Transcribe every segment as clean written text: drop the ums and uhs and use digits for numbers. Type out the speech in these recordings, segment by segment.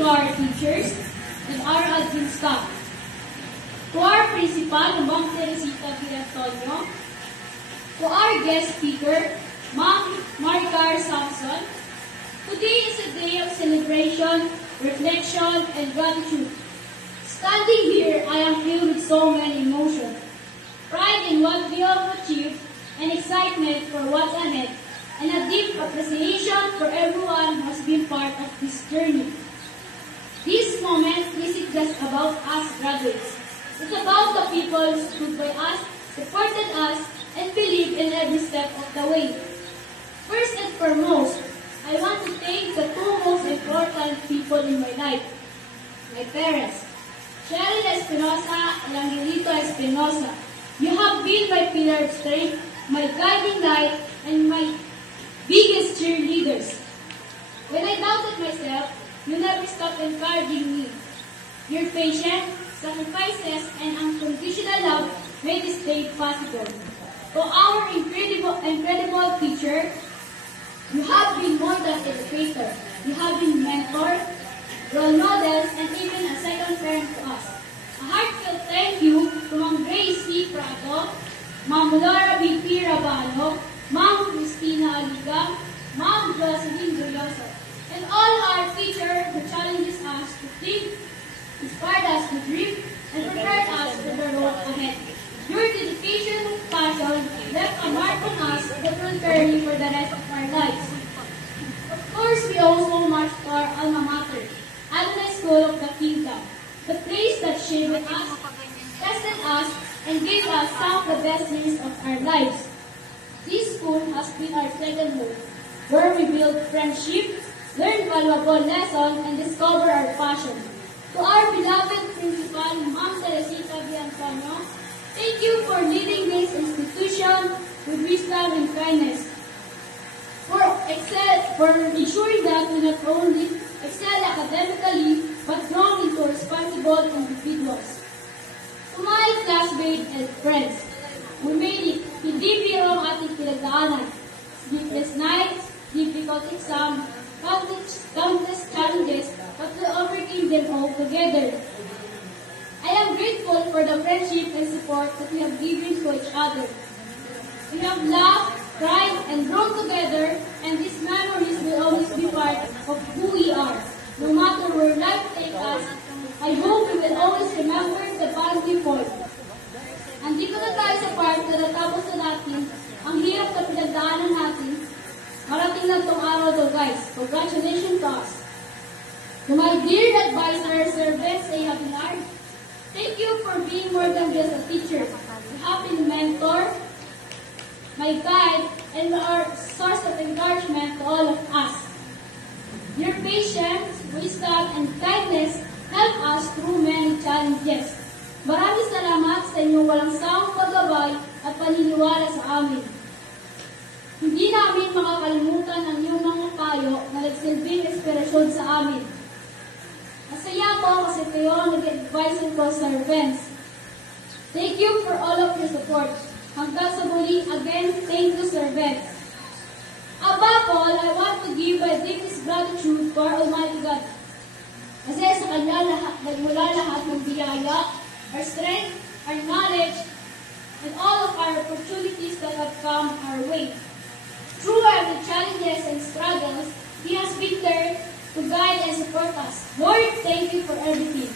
to our teachers and our admin staff, to our principal, Ma'am Teresita B. Antonio, to our guest speaker, Ma'am Maricar Samson. Today is a day of celebration, reflection, and gratitude. Standing here, I am filled with so many emotions. Pride in what we have achieved, and excitement for what's ahead, and a deep appreciation for everyone who has been part of this journey. This moment isn't just about us graduates. It's about the people who stood by us, supported us, and believed in every step of the way. First and foremost, I want to thank the two most important people in my life, my parents, Cheryl Espinosa and Angelito Espinosa. You have been my pillar of strength, my guiding light, and my biggest cheerleaders. When I doubted myself, you never stopped encouraging me. Your patience, sacrifices, and unconditional love made this day possible. To our incredible teacher, you have been more than educator. You have been mentor, role models, and even a second parent to us. A heartfelt thank you to Ma'am Grace C. Prato, Ma'am Laura B. P. Rabano, Ma'am Cristina Aliga, Ma'am Josephine Joyoso, and all our teachers who challenges us to think, inspired us to dream, and prepared us for the road ahead. Your dedication and passion left a mark on us that will carry for the rest of our lives. Of course, we owe so much to our alma mater, Adonai School of the Kingdom, the place that shaped us, tested us, and gave us some of the best years of our lives. This school has been our second home, where we build friendship, learn valuable lessons, and discover our passion. To our beloved principal, Ma'am Teresita B. Antonio, thank you for leading this institution with wisdom and kindness, for ensuring that we not only excel academically, but grow into responsible individuals. To my classmates and friends, we made it. Hindi biro ang ating pinagdaanan. Sleepless nights, difficult exams, countless challenges, but we overcame them all together. I am grateful for the friendship and support that we have given to each other. We have laughed, cried, and grown together, and these memories will always be part of who we are. No matter where life takes us, I hope we will always remember the bond we formed. Andito na tayo sa part na natapos na natin ang hirap na pinagdaanan natin. Marating na itong araw to guys. Congratulations to us. To my dear advisor, Sir Vince A. Aguilar, thank you for being more than just a teacher. You have been a mentor, my guide, and our source of encouragement to all of us. Your patience, wisdom, and kindness help us through many challenges. Maraming salamat sa inyong walang sawang paggabay at paniniwala sa amin. Hindi namin makakalimutan ang iyong mga payo na nagsilbing inspirasyon sa amin. Masaya ko kasi kayo ang nag-advise ko sa Vince. Thank you for all of your support. Hanggang sa muli, again, thank you, Sir Vince. Above all, I want to give my deepest gratitude to our Almighty God. Kasi sa Kanya nagmula lahat ng biyaya, our strength, our knowledge, and all of our opportunities that have come our way. Through our challenges and struggles, He has been there to guide and support us. Lord, thank you for everything.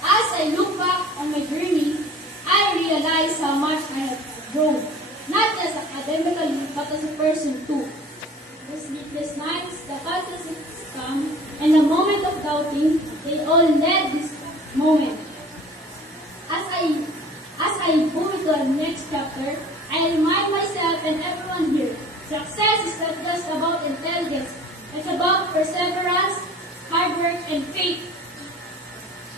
As I look back on my journey, I realize how much I have grown, not just academically, but as a person too. The sleepless nights, the countless come, and the moment of doubting, they all led this moment. As I go to the next chapter, I remind myself and everyone here, success is not just about intelligence, it's about perseverance, hard work, and faith.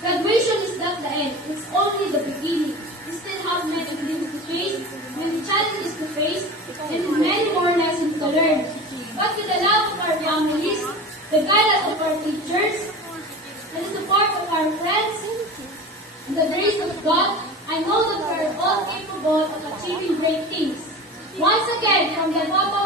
Graduation is not the end, it's only the beginning. We still have many things to face, many challenges to face, and many more lessons to learn. But with the love of our families, the guidance of our teachers, and the support of our friends, and the grace of God, I know that we are all capable of achieving great things. Once again, from the bottom